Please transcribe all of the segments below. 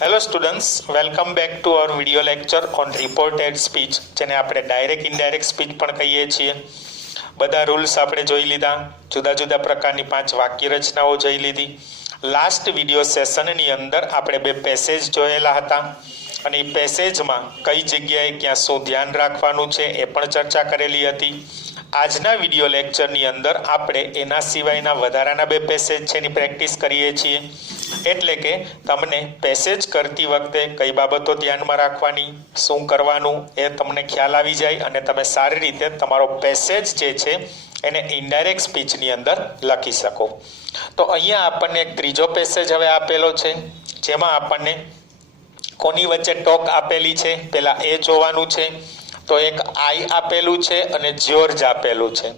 Hello students, welcome back to our video lecture on reported speech, જેને આપણે direct indirect speech પણ કહીએ છીએ. બધા રૂલ્સ આપણે જોઈ લીધા, જુદા જુદા પ્રકારની 5 વાક્ય રચનાઓ જોઈ લીધી. લાસ્ટ વિડિયો સેશનની અંદર આપણે 2 પેસેજ જોયેલા હતા અને એ પેસેજમાં કઈ જગ્યાએ ક્યાં શું ધ્યાન રાખવાનું છે એ પણ ચર્ચા કરેલી હતી. આજના વિડિયો લેક્ચરની અંદર આપણે એના સિવાયના વધારાના 2 પેસેજ છે એની પ્રેક્ટિસ કરીએ છીએ. એટલે કે તમને પેસેજ કરતી વખતે કઈ બાબતો ધ્યાનમાં રાખવાની, શું કરવાનું એ તમને ખ્યાલ આવી જાય અને તમે સારી રીતે તમારો પેસેજ જે છે એને ઇનડાયરેક્ટ સ્પીચની અંદર લખી શકો. તો અહીંયા આપણને એક ત્રીજો પેસેજ હવે આપેલો છે, જેમાં આપણને કોની વચ્ચે ટોક આપેલી છે પહેલા એ જોવાનું છે. તો એક આઈ આપેલું છે અને જ્યોર્જ આપેલું છે.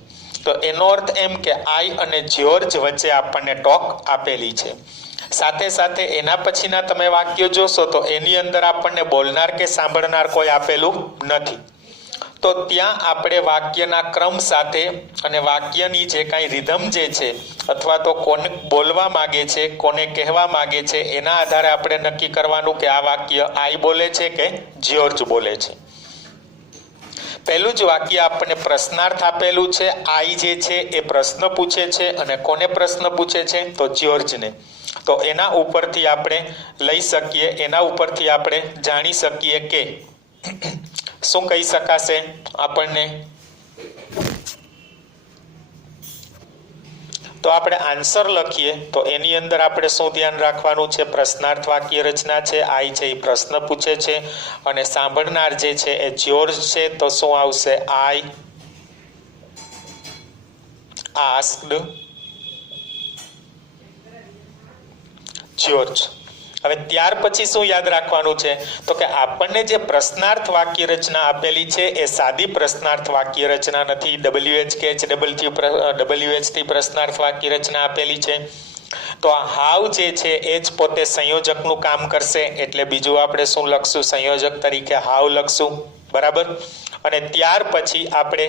તો એનો અર્થ એમ કે આઈ અને જ્યોર્જ વચ્ચે આપણને ટોક આપેલી છે. સાથે સાથે એના પછીના તમે વાક્યો જોશો તો એની અંદર આપણને બોલનાર કે સાંભળનાર કોઈ આપેલું નથી. તો ત્યાં આપણે વાક્યના ક્રમ સાથે અને વાક્યની જે કાંઈ રિધમ જે છે અથવા તો કોને બોલવા માગે છે, કોને કહેવા માગે છે, એના આધારે આપણે નક્કી કરવાનું કે આ વાક્ય આઈ બોલે છે કે જ્યોર્જ બોલે છે. પહેલું જ વાક્ય આપણને પ્રશ્નાર્થ આપેલું છે. આઈ જે છે એ પ્રશ્ન પૂછે છે અને કોને પ્રશ્ન પૂછે છે? તો જ્યોર્જને. તો એના ઉપરથી આપણે લઈ શકીએ, એના ઉપરથી આપણે જાણી શકીએ કે શું કહી શકાશે આપણને. તો આપણે આન્સર લખીએ તો એની અંદર આપણે શું ધ્યાન રાખવાનું છે? પ્રશ્નાર્થ વાક્ય રચના છે, આઈ છે એ પ્રશ્ન પૂછે છે અને સાંભળનાર જે છે એ જ્યોર્જ છે. તો શું આવશે? આઈ આસ્ક્ડ જ્યોર્જ. હવે ત્યાર પછી શું યાદ રાખવાનું છે? તો કે આપણને જે પ્રશ્નાર્થ વાક્ય રચના આપેલી છે એ સાદી પ્રશ્નાર્થ વાક્ય રચના નથી. WH થી પ્રશ્નાર્થ વાક્ય રચના આપેલી છે. તો આ હાવ જે છે એ જ પોતે સંયોજકનું કામ કરશે. એટલે બીજું આપણે શું લખશું? સંયોજક તરીકે હાવ લખશું. બરાબર. અને ત્યાર પછી આપણે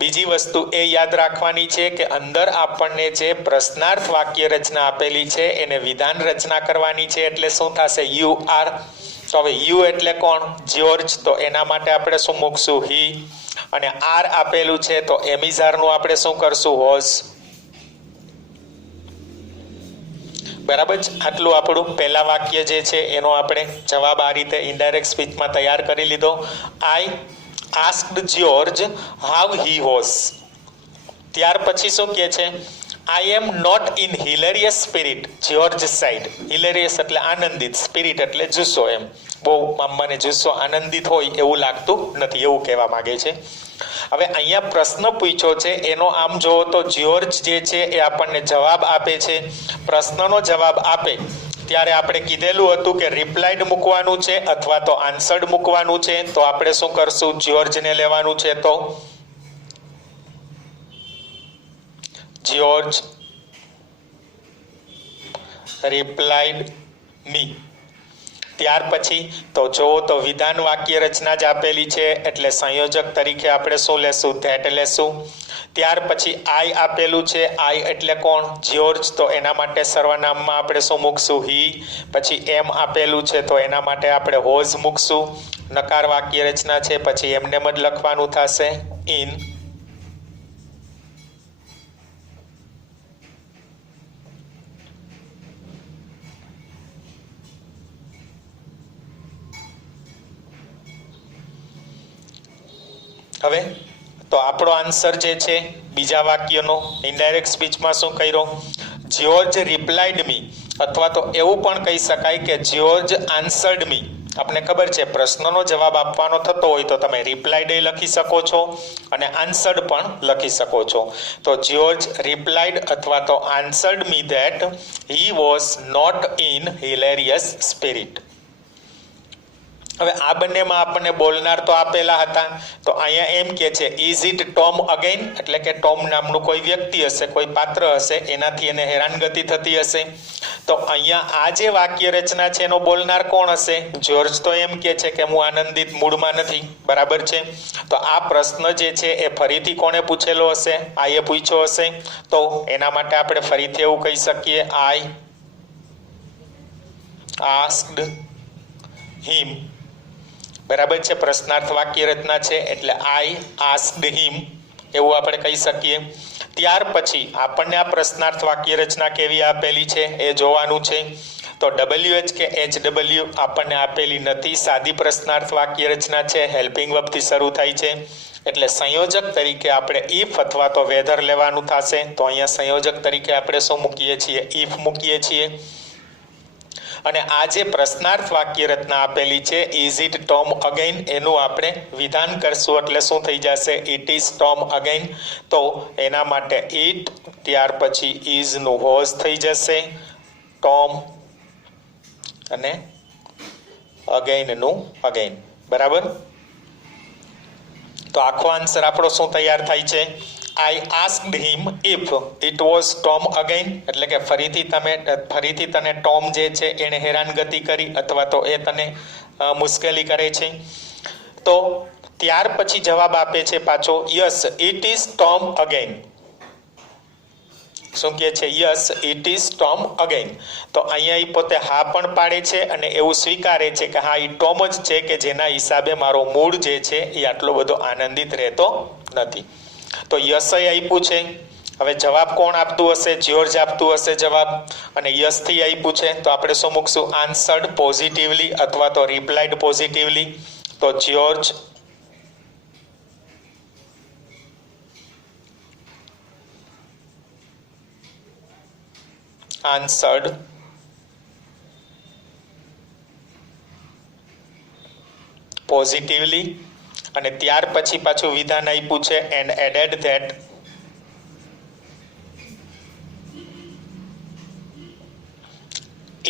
બીજી વસ્તુ એ યાદ રાખવાની છે કે અંદર આપણને જે પ્રશ્નાર્થ વાક્ય રચના આપેલી છે એને વિધાન રચના કરવાની છે. એટલે શું થશે? You are. તો હવે યુ એટલે કોણ? જ્યોર્જ. તો એના માટે આપણે શું મૂકશું? હી. અને આર આપેલું છે તો એમિઝારનું આપણે શું કરશું? વોઝ. બરાબર જ. આટલું આપણું પહેલા વાક્ય જે છે એનો આપણે જવાબ આ રીતે ઇનડાયરેક્ટ સ્પીચમાં તૈયાર કરી લીધો. આઈ asked George how he was. ત્યાર પછી શું કહે છે? I am not in hilarious spirit, George said. Hilarious એટલે આનંદિત, spirit એટલે જુસ્સો. એમ બહુ મને જુસ્સો આનંદિત હોય એવું લાગતું નથી, એવું કહેવા માંગે છે. હવે અહીંયા પ્રશ્ન પૂછ્યો છે એનો આમ જોવો તો જ્યોર્જ જે છે એ આપણને જવાબ આપે છે. પ્રશ્નનો જવાબ આપે ત્યારે આપણે કીધેલું હતું કે રિપ્લાઇડ મૂકવાનું છે અથવા તો આન્સર્ડ મૂકવાનું છે. તો આપણે શું કરશું? જ્યોર્જને લેવાનું છે. તો જ્યોર્જ રિપ્લાઇડ મી. ત્યાર પછી તો જોવો તો વિધાન વાક્ય રચના જ આપેલી છે એટલે સંયોજક તરીકે આપણે શું લેશું? ધેટ લેશું. ત્યાર પછી આઈ આપેલું છે. આઈ એટલે કોણ? જ્યોર્જ. તો એના માટે સર્વનામમાં આપણે શું મૂકશું? હી. પછી એમ આપેલું છે તો એના માટે આપણે હોઝ મૂકશું. નકાર વાક્ય રચના છે પછી એમને જ લખવાનું થશે ઇન. હવે તો આપણો આન્સર જે છે બીજા વાક્યનો ઇનડાયરેક્ટ સ્પીચમાં શું કર્યો? જ્યોર્જ રિપ્લાઇડ મી. અથવા તો એવું પણ કહી શકાય કે જ્યોર્જ આન્સર્ડ મી. આપણે ખબર છે પ્રશ્નનો જવાબ આપવાનો થતો હોય તો તમે રિપ્લાઇડ લખી શકો છો અને આન્સર્ડ પણ લખી શકો છો. તો જ્યોર્જ રિપ્લાઇડ અથવા તો answered me that he was not in hilarious spirit. હવે આ બંનેમાં આપણને બોલનાર તો આપેલા હતા. તો અહીંયા એમ કે છે ઇઝ ઇટ ટોમ અગેન. એટલે કે ટોમ નામનું કોઈ વ્યક્તિ હશે, કોઈ પાત્ર હશે, એનાથી એને હેરાનગતિ થતી હશે. તો અહીંયા આ જે વાક્ય રચના છે એનો બોલનાર કોણ હશે? જ્યોર્જ તો એમ કે છે કે હું આનંદિત મૂડમાં નથી. બરાબર છે. તો આ પ્રશ્ન જે છે એ ફરીથી કોણે પૂછેલો હશે? આઈએ પૂછ્યો હશે. તો એના માટે આપણે ફરીથી એવું કહી શકીએ આઈ આસ્ક્ડ હિમ, બરાબર છે, પ્રશ્નાર્થ વાક્ય રચના છે એટલે આઈ આસ્ક્ડ હિમ એવું આપણે કહી શકીએ. ત્યાર પછી આપણને આ પ્રશ્નાર્થ વાક્ય રચના કેવી આપેલી છે એ જોવાનું છે. તો WH કે HW આપણને આપેલી નથી, સાદી પ્રશ્નાર્થ વાક્ય રચના છે, હેલ્પિંગ વર્બથી શરૂ થાય છે એટલે સંયોજક તરીકે આપણે ઇફ અથવા તો વેધર લેવાનું થશે. તો અહીંયા સંયોજક તરીકે આપણે શું મૂકીએ છીએ? ઇફ મૂકીએ છીએ. અને આ જે પ્રશ્નાર્થ વાક્ય રચના આપેલી છે ઇઝ ઇટ ટોમ અગેન એનું આપણે વિધાન કરશું એટલે શું થઈ જશે? It is Tom again. તો એના માટે ઇટ ત્યાર પછી ઇઝનું વોઝ થઈ જશે, ટોમ અને અગેનનું અગેન, બરાબર. તો આખો આન્સર આપણો શું તૈયાર થાય છે? I asked him if it was Tom again, એટલે કે ફરીથી તને ટોમ જે છે એને હેરાનગતિ કરી અથવા તો એ તને મુશ્કેલી કરે છે. તો ત્યાર પછી જવાબ આપે છે પાછો yes it is Tom again. શું કહે છે? Yes it is Tom again. તો અહીંયા એ પોતે હા પણ પાડે છે અને એવું સ્વીકારે છે કે હા એ ટોમ જ છે કે જેના હિસાબે મારો મૂડ જે છે એ આટલો બધો આનંદિત રહેતો નથી. તો યસ આપ્યું છે. હવે જવાબ કોણ આપતું હશે? જ્યોર્જ આપતું હશે જવાબ, અને યસથી આપ્યું છે તો આપણે શું મૂકશું? આન્સર્ડ પોઝિટિવલી અથવા તો રિપ્લાઇડ પોઝિટિવલી. તો જ્યોર્જ answered positively. અને ત્યાર પછી પાછું વિધાન આપ્યું છે and added that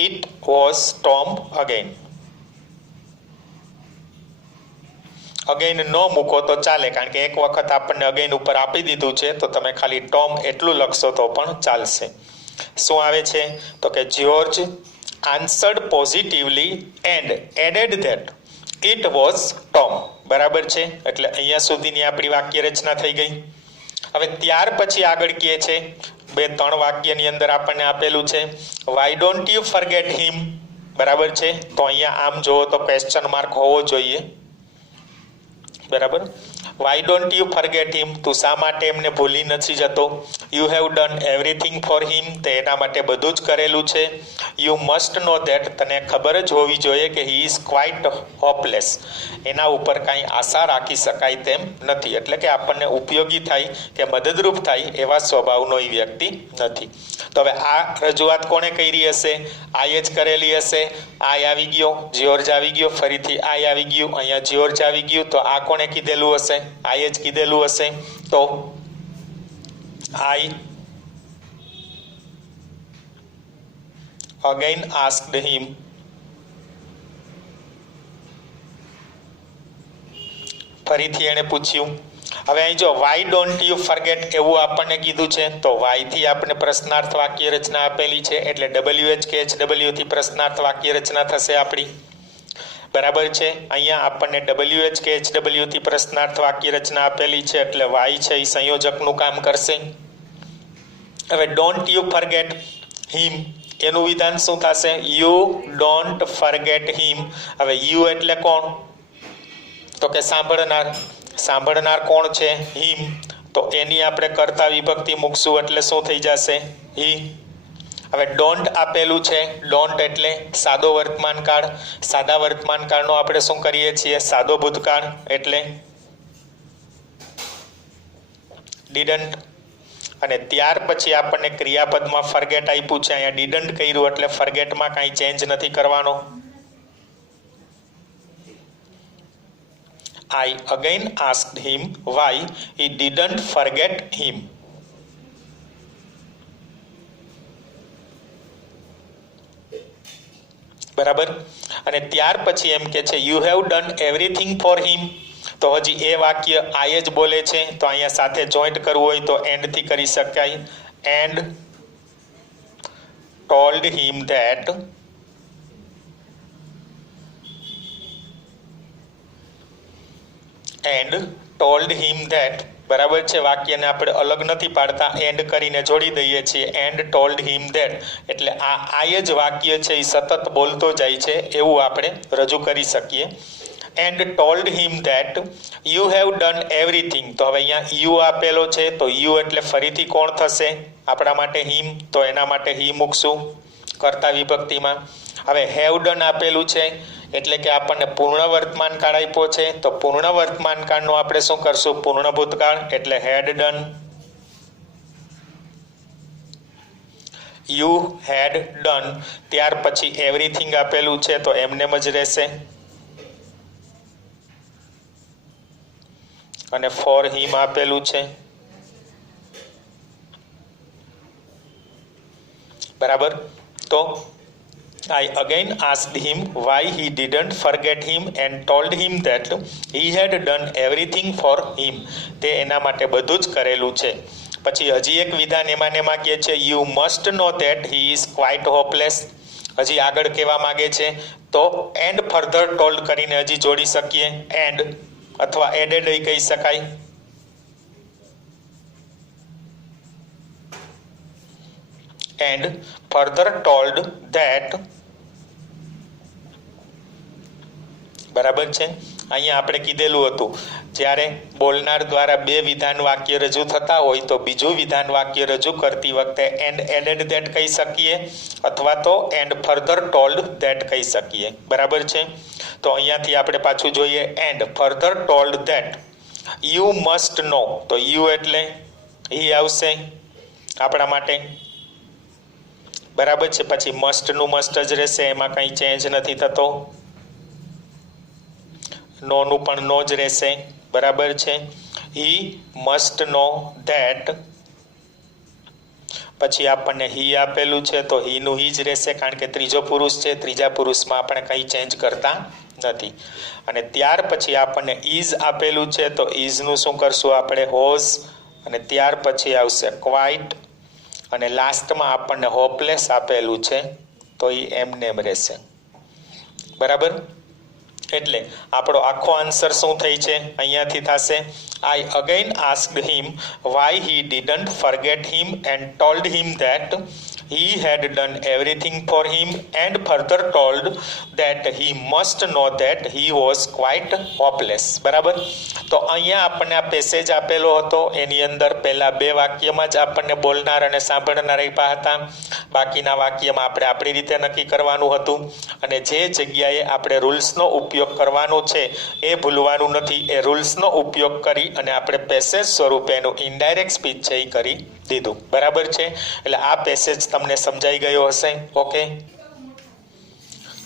it was Tom again. Again ન મૂકો તો ચાલે, કારણ કે એક વખત આપણને અગેન ઉપર આપી દીધું છે તો તમે ખાલી ટોમ એટલું લખશો તો પણ ચાલશે. શું આવે છે? તો કે George answered positively and added that it was Tom, બરાબર છે. એટલે અહીંયા સુધીની આપણી વાક્ય રચના થઈ ગઈ. હવે ત્યાર પછી આગળ કહે છે 2-3 વાક્યની અંદર આપણને આપેલું છે વાય ડોન્ટ યુ ફરગેટ હિમ, બરાબર છે. તો અહીંયા આમ જુઓ તો ક્વેશ્ચન માર્ક હોવો જોઈએ, બરાબર. વાય ડોન્ટ યુ ફરગેટ હિમ, તું શા માટે એમને ભૂલી નથી જતો? You have done everything for him, તે એના માટે બધું જ કરેલું છે. યુ મસ્ટ નો ધેટ, તને ખબર જ હોવી જોઈએ કે હી ઇઝ ક્વાઇટ હોપલેસ, એના ઉપર કાંઈ આશા રાખી શકાય તેમ નથી. એટલે કે આપણને ઉપયોગી થાય કે મદદરૂપ થાય એવા સ્વભાવનો એ વ્યક્તિ નથી. તો હવે આ રજૂઆત કોણે કરી હશે? આઈ જ કરેલી હશે. આઈ આવી ગયો, જ્યોર્જ આવી ગયો, ફરીથી આઈ આવી ગયું, અહીંયા જ્યોર્જ આવી ગયું. તો આ કોણે કીધેલું હશે? આઈ જ કીધેલું હશે. તો આઈ again asked him ફરીથી એને પૂછ્યું. હવે અહીં જો વાય ડોન્ટ યુ ફરગેટ એવું આપણને કીધું છે તો વાય થી આપણે પ્રશ્નાર્થ વાક્ય રચના આપેલી છે એટલે WH કે HW થી પ્રશ્નાર્થ વાક્ય રચના થશે આપણી, બરાબર છે. અહીંયા આપણને WH કે HW થી પ્રશ્નાર્થ વાક્ય રચના આપેલી છે એટલે વાય છે એ સંયોજકનું કામ કરશે. હવે ડોન્ટ યુ ફરગેટ હિમ એનું વિધાન શું થશે? યુ ડોન્ટ ફરગેટ હિમ. હવે યુ એટલે કોણ? તો કે સાંભળનાર. સાંભળનાર કોણ છે? હિમ. તો એની આપણે કર્તા વિભક્તિ મૂકશું એટલે શું થઈ જશે? હી. હવે ડોન્ટ આપેલું છે, ડોન્ટ એટલે સાદો વર્તમાન કાળ. સાદા વર્તમાન કાળનો આપણે શું કરીએ છીએ? સાદો ભૂતકાળ એટલે ડીડન્ટ. અને ત્યાર પછી આપણને ક્રિયાપદમાં ફરગેટ આપ્યું છે, અહીંયા ડીડન્ટ કર્યું એટલે ફરગેટમાં કાંઈ ચેન્જ નથી કરવાનો. I again asked him why he didn't forget him. બરાબર. અને ત્યાર પછી એમ કે છે you have done everything for him. તો હજી એ વાક્ય આઈ જ બોલે છે તો અહીંયા સાથે જોઈન્ટ કરવું હોય તો એન્ડ થી કરી શકાય. And told him that and told him that બરાબર છે. વાક્યને આપણે અલગ નથી પાડતા, એન્ડ કરીને જોડી દઈએ છીએ. એન્ડ ટોલ્ડ હિમ ધેટ, એટલે આ જ વાક્ય છે એ સતત બોલતો જાય છે એવું આપણે રજૂ કરી શકીએ. And told him that you have done everything. તો હવે અહીંયા યુ આપેલો છે, તો યુ એટલે ફરીથી કોણ થશે આપણા માટે? હિમ. તો એના માટે હી મૂકશું કર્તા વિભક્તિમાં. હવે હેવ ડન આપેલું છે એટલે કે આપણને પૂર્ણ વર્તમાન કાળ આપ્યો છે, તો પૂર્ણ વર્તમાન કાળનું આપણે શું કરશું? પૂર્ણ ભૂતકાળ, એટલે હેડ ડન. You had done. ત્યાર પછી એવરીથિંગ આપેલું છે તો એમનેમ જ રહેશે. અને ફોર હિમ આપેલું છે. બરાબર. તો I again asked him why he didn't forget him and told him that he had done everything for him. તે એના માટે બધું જ કરેલું છે. પછી હજી એક વિધાન એમાં કહે છે you must know that he is quite hopeless. હજી આગળ કહેવા માંગે છે તો and further told કરીને હજી જોડી શકીએ. and અથવા added કહી શકાય. and further told that. બરાબર છે. અહીંયા આપણે કીધેલું હતું જ્યારે બોલનાર દ્વારા બે વિધાન વાક્ય રજૂ થતા હોય તો બીજું વિધાન વાક્ય રજૂ કરતી વખતે એન્ડ એડેડ ધેટ કહી શકીએ અથવા તો એન્ડ ફર્ધર ટોલ્ડ ધેટ કહી શકીએ. બરાબર છે. તો અહીંયાથી આપણે પાછું જોઈએ and further told that you must know. તો યુ એટલે હી આવશે આપણા માટે. બરાબર છે. પછી મસ્ટનું મસ્ટ જ રહેશે, એમાં કંઈ ચેન્જ નથી થતો. નોનું પણ નો જ રહેશે. બરાબર છે. He must know that. પછી આપણને હી આપેલું છે તો હીનું હી જ રહેશે, કારણ કે ત્રીજો પુરુષ છે. ત્રીજા પુરુષમાં આપણે કંઈ ચેન્જ કરતા નથી. અને ત્યાર પછી આપણને ઇઝ આપેલું છે તો ઇઝનું શું કરશું આપણે? હોઝ. અને ત્યાર પછી આવશે ક્વાઇટ. અને લાસ્ટમાં આપણને હોપલેસ આપેલું છે તો એ એમને એમ રહેશે. બરાબર. એટલે આપણો આખો આન્સર શું થઈ છે? અહીંયાથી થશે I again asked him why he didn't forget him and told him that he had done everything for him and further told that he must know that he was quite hopeless. બરાબર. તો અહીંયા આપણને આ passage આપેલો હતો, એની અંદર પહેલા બે વાક્યમાં જ આપણને બોલનાર અને સાંભળનાર આપ્યા હતા. બાકીના વાક્યમાં આપણે આપણી રીતે નક્કી કરવાનું હતું. અને જે જગ્યાએ આપણે રૂલ્સનો ઉપયોગ કરવાનો છે એ ભૂલવાનું નથી. એ રૂલ્સનો ઉપયોગ કરી અને આપણે પેસેજ સ્વરૂપે એનું ઇનડાયરેક્ટ સ્પીચ છે એ કરી દીધું. બરાબર છે. એટલે આ પેસેજ તમને સમજાઈ ગયો હશે. ઓકે.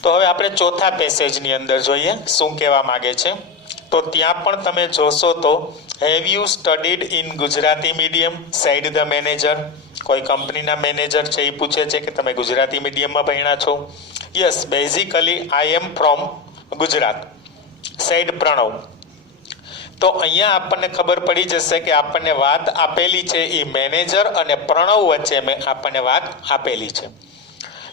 તો હવે આપણે ચોથા પેસેજની અંદર જોઈએ શું કહેવા માંગે છે. તો ત્યાં પણ તમે જોશો તો have you studied in Gujarati medium side the manager. કોઈ કંપનીના મેનેજર છે એ પૂછે છે કે તમે ગુજરાતી મીડિયમમાં ભણ્યા છો? Yes, basically I am from Gujarat, side Pranav. તો અહીંયા આપણને ખબર પડી જશે કે આપણને વાત આપેલી છે એ મેનેજર અને પ્રણવ વચ્ચે આપણને વાત આપેલી છે.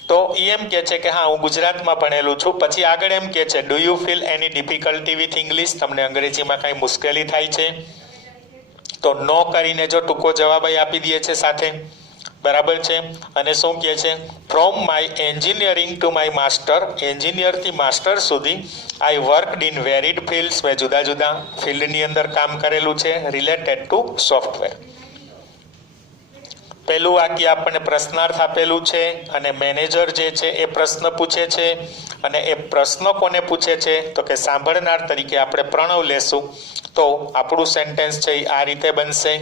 તો એ એમ કહે છે કે હા હું ગુજરાતમાં ભણેલું છું. પછી આગળ એમ કહે છે do you feel any difficulty with English. તમને અંગ્રેજીમાં કાંઈ મુશ્કેલી થાય છે? તો નો કરીને જો ટૂંકો જવાબ આપી દઈએ છે સાથે. બરાબર છે. અને શું કહે છે? From my engineering to my master. એન્જિનિયરથી માસ્ટર સુધી I worked in varied fields. મેં જુદા જુદા ફિલ્ડની અંદર કામ કરેલું છે રિલેટેડ ટુ સોફ્ટવેર. પહેલું વાક્ય આપણને પ્રશ્નાર્થ આપેલું છે અને મેનેજર જે છે એ પ્રશ્ન પૂછે છે. અને એ પ્રશ્ન કોને પૂછે છે? તો કે સાંભળનાર તરીકે આપણે પ્રણવ લેશું. તો આપણું સેન્ટેન્સ છે એ આ રીતે બનશે.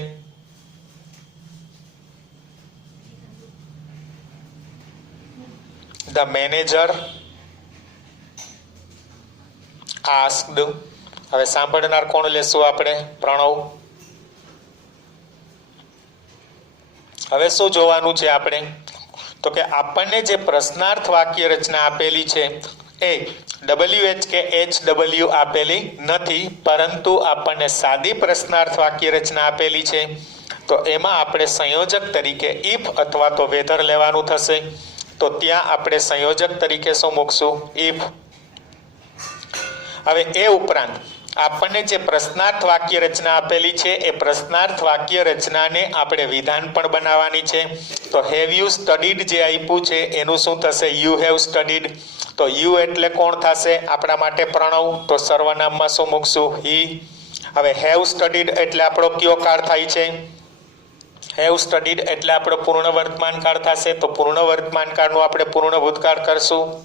The manager asked. હવે સાંભળનાર કોણ લેશું આપણે? પ્રણવ. હવે શું જોવાનું છે આપણે? તો કે આપણને જે પ્રશ્નાર્થ વાક્ય રચના આપેલી છે એ WHKHW આપેલી નથી, પરંતુ આપણને સાદી પ્રશ્નાર્થ વાક્ય રચના આપેલી છે. તો એમાં આપણે સંયોજક તરીકે ઇફ અથવા તો વેધર લેવાનું થશે. તો ત્યાં આપણે સંયોજક તરીકે શું મૂકશું? ઇફ. હવે એ ઉપરાંત આપણને જે પ્રશ્નાર્થ વાક્ય રચના આપેલી છે એ પ્રશ્નાર્થ વાક્ય રચનાને આપણે વિધાન પણ બનાવવાની છે. તો હેવ યુ સ્ટડીડ જે આપ્યું છે એનું શું થશે? You have studied. તો યુ એટલે કોણ થશે? આપણા માટે પ્રણવ. તો સર્વનામમાં શું મૂકશું? હી. હવે હેવ સ્ટડીડ એટલે આપણો કયો કાળ થાય છે? હેવ સ્ટડીડ એટલે આપણો પૂર્ણ વર્તમાન કાળ થશે. તો પૂર્ણ વર્તમાન કાળનું આપણે પૂર્ણ ભૂતકાળ કરશું.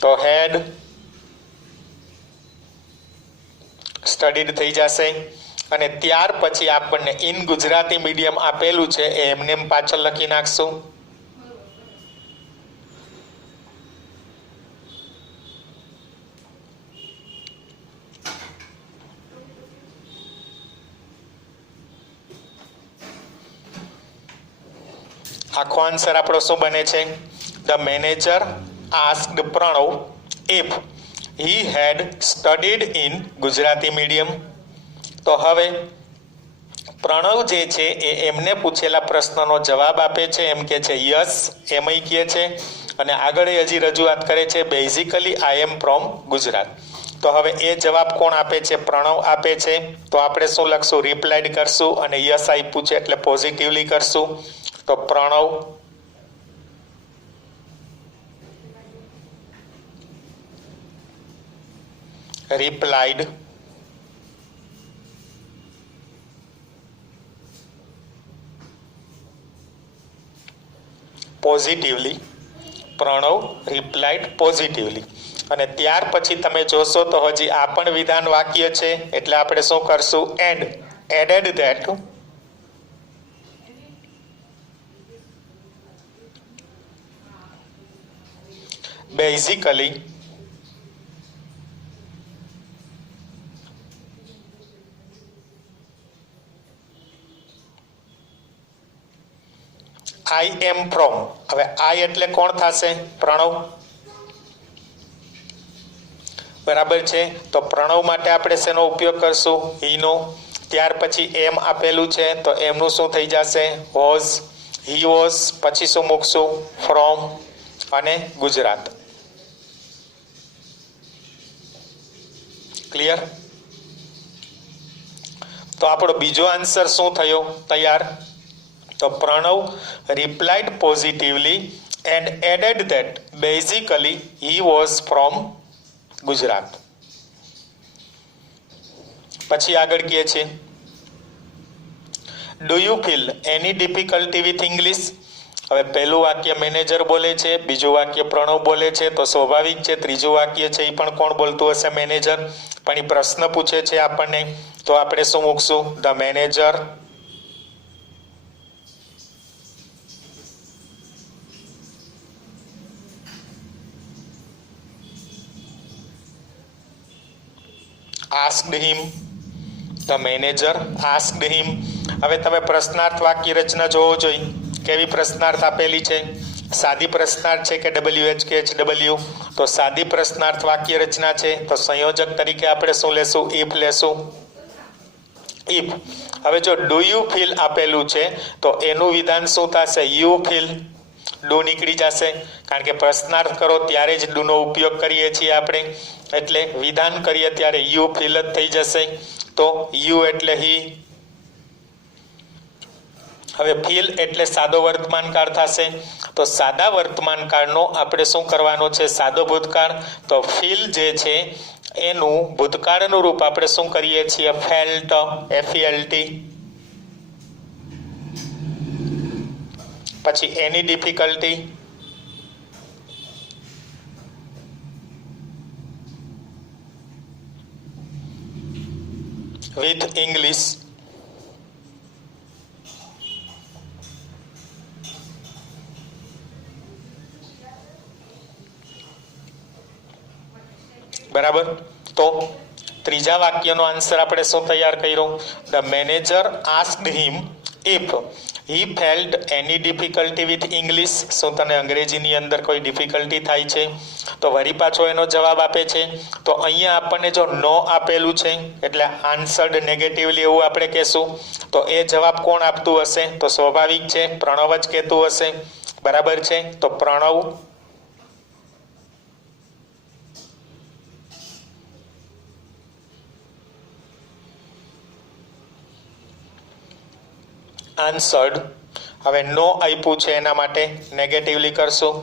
તો હેડ સ્ટડીડ થઈ જશે. અને ત્યાર પછી આપણને ઇન ગુજરાતી મીડિયમ આપેલું છે એ એમને પાછળ લખી નાખશું. આખો આન્સર આપણો શું બને છે? The manager asked Pranav if he had studied in Gujarati medium. તો હવે પ્રણવ જે છે એ એમને પૂછેલા પ્રશ્નનો જવાબ આપે છે. એમ કે છે યસ, એમ કહે છે. અને આગળ હજી રજૂઆત કરે છે basically I am from Gujarat. તો હવે એ જવાબ કોણ આપે છે? પ્રણવ આપે છે. તો આપણે શું લખશું? રિપ્લાઇડ કરશું. અને યસ આપ્યું છે એટલે પોઝિટિવલી કરશું. તો Pranab replied positively. Pranab replied positively. અને ત્યાર પછી તમે જોશો તો હજી આ પણ વિધાન વાક્ય છે એટલે આપણે શું કરશું? And added that basically I am from. હવે આઈ એટલે કોણ થશે? પ્રણવ. બરાબર છે. તો પ્રણવ માટે આપણે શેનો ઉપયોગ કરશું? હીનો. ત્યાર પછી એમ આપેલું છે તો એમનું શું થઈ જશે? વોઝ. He was. પછી શું મૂકશું? ફ્રોમ અને ગુજરાત. ક્લિયર? તો આપણો બીજો આન્સર શું થયો તૈયાર? તો Pranab replied positively and added that basically he was from Gujarat. પછી આગળ કહે છે do you feel any difficulty with English? હવે પહેલું વાક્ય મેનેજર બોલે છે, બીજું વાક્ય પ્રણવ બોલે છે. તો સ્વાભાવિક છે ત્રીજું વાક્ય છે એ પણ કોણ બોલતું હશે? મેનેજર. પણ એ પ્રશ્ન પૂછે છે આપણને તો આપણે શું મૂકશું? The manager asked him. The manager asked him. હવે તમે પ્રશ્નાર્થ વાક્ય રચના જોવો જોઈએ. કેવી પ્રશ્નાર્થ આપેલી છે? સાદી પ્રશ્નાર્થ છે કે WHKHW? તો સાદી પ્રશ્નાર્થ વાક્ય રચના છે. તો સંયોજક તરીકે આપણે શું લેશું? ઇફ લેશું. ઇફ. હવે જો ડુ યુ ફીલ આપેલું છે તો એનું વિધાન શું થશે? You feel. ડુ નીકળી જશે કારણ કે પ્રશ્નાર્થ કરો ત્યારે જ ડુનો ઉપયોગ કરીએ છીએ આપણે. એટલે વિધાન કરીએ ત્યારે યુ ફીલ જ થઈ જશે. તો યુ એટલે હી. હવે ફીલ એટલે સાદો વર્તમાન કાળ થશે. તો સાદા વર્તમાન કાળનો આપણે શું કરવાનો છે? સાદો ભૂતકાળ. તો ફીલ જે છે એનું ભૂતકાળનું રૂપ આપણે શું કરીએ છીએ? ફેલ્ટ. FELT. પછી એની ડિફિકલ્ટી. With English. બરાબર. તો ત્રીજા વાક્યનો આન્સર આપણે શું તૈયાર કર્યો? The manager asked him if he felt any difficulty with English. શું તને અંગ્રેજીની અંદર કોઈ ડિફિકલ્ટી થાય છે? તો વળી પાછો એનો જવાબ આપે છે. તો અહીંયા આપણને જો નો આપેલું છે એટલે આન્સર્ડ નેગેટિવલી એવું આપણે કહેશું. તો એ જવાબ કોણ આપતું હશે? તો સ્વાભાવિક છે પ્રણવ જ કહેતું હશે. બરાબર છે. તો પ્રણવ આન્સર્ડ. હવે નો આપ્યું છે એના માટે નેગેટિવલી કરશું.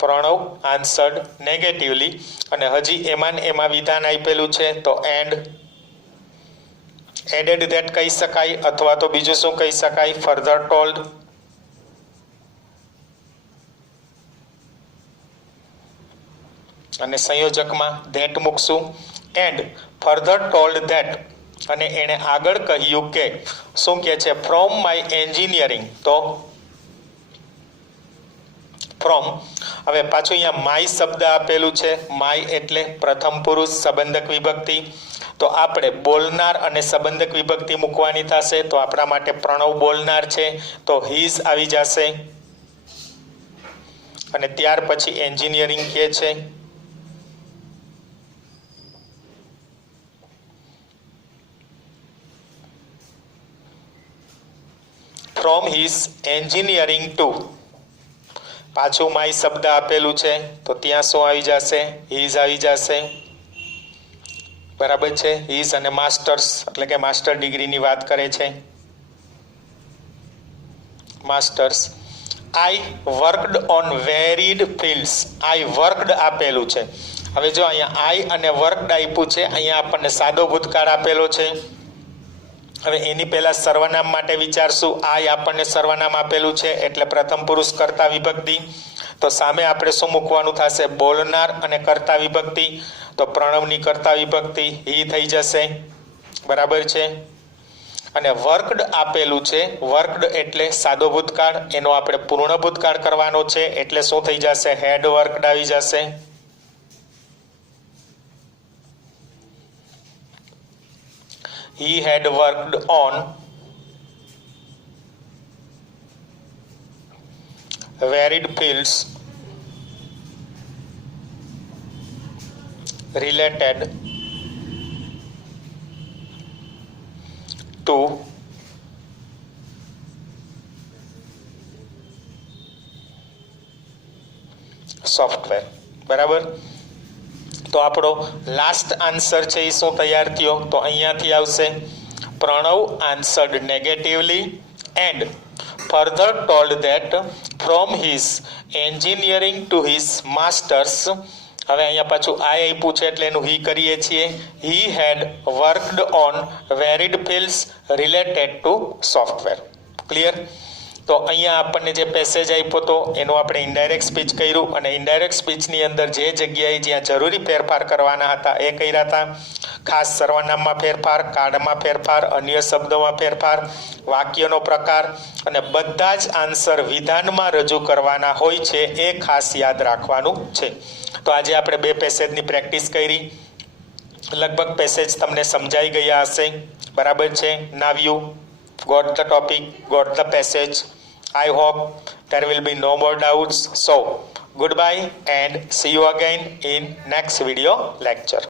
Pranav answered negatively. અને હજી એમાં વિધાન આપેલું છે તો એડેડ ધેટ કહી શકાય, અથવા તો બીજું શું કહી શકાય, ફર્ધર ટોલ્ડ. અને સંયોજકમાં ધેટ મૂકશું. એન્ડ ફર્ધર ટોલ્ડ ધેટ, અને એણે આગળ કહ્યું કે શું કહે છે, ફ્રોમ માય એન્જિનિયરિંગ. તો ફ્રોમ. હવે પાછું અહીંયા માય શબ્દ આપેલું છે. માય એટલે પ્રથમ પુરુષ સંબંધક વિભક્તિ. તો આપણે બોલનાર અને સંબંધક વિભક્તિ મૂકવાની થશે. તો આપણા માટે પ્રણવ બોલનાર છે તો હીઝ આવી જશે. અને ત્યાર પછી એન્જિનિયરિંગ કે છે. From his engineering to. પાછું માય શબ્દ આપેલું છે તો ત્યાં શું આવી જશે, હીઝ આવી જશે. બરાબર છે. હીઝ અને માસ્ટર્સ એટલે કે માસ્ટર ડિગ્રીની વાત કરે છે. Masters. I worked on varied fields. I worked આપેલું છે. હવે જો અહીંયા આઈ અને વર્કડ આપ્યું છે, અહીંયા આપણને સાદો ભૂતકાળ આપેલો છે. હવે એની પહેલા સર્વનામ માટે વિચારશું. આઈ આપણને સર્વનામ આપેલું છે એટલે પ્રથમ પુરુષ કર્તા વિભક્તિ. તો સામે આપણે શું મૂકવાનું થશે, બોલનાર અને કર્તા વિભક્તિ. તો પ્રણવની કર્તા વિભક્તિ હી થઈ જશે. બરાબર છે. અને વર્કડ આપેલું છે. વર્કડ એટલે સાદો ભૂતકાળ, એનો આપણે પૂર્ણ ભૂતકાળ કરવાનો છે એટલે શું થઈ જશે, હેડ વર્કડ આવી જશે. He had worked on varied fields related to software. બરાબર. તો આપણો લાસ્ટ આન્સર છે એ શું તૈયાર થયો, તો અહીંયાથી આવશે Pranav answered negatively and further told that from his engineering to his masters. હવે અહીંયા પાછું આ આપ્યું છે એટલે એનું હી કરીએ છીએ. He had worked on varied fields related to software. Clear. તો અહીંયા આપણને જે પેસેજ આપ્યો હતો એનું આપણે ઇનડાયરેક્ટ સ્પીચ કર્યું, અને ઇનડાયરેક્ટ સ્પીચની અંદર જે જગ્યાએ જ્યાં જરૂરી ફેરફાર કરવાના હતા એ કર્યા હતા. ખાસ સર્વનામમાં ફેરફાર, કાર્ડમાં ફેરફાર, અન્ય શબ્દોમાં ફેરફાર, વાક્યનો પ્રકાર, અને બધા જ આન્સર વિધાનમાં રજૂ કરવાના હોય છે એ ખાસ યાદ રાખવાનું છે. તો આજે આપણે 2 પેસેજની પ્રેક્ટિસ કરી. લગભગ પેસેજ તમને સમજાઈ ગયા હશે. બરાબર છે. Now you got the topic, got the passage. I hope there will be no more doubts. So goodbye and see you again in next video lecture.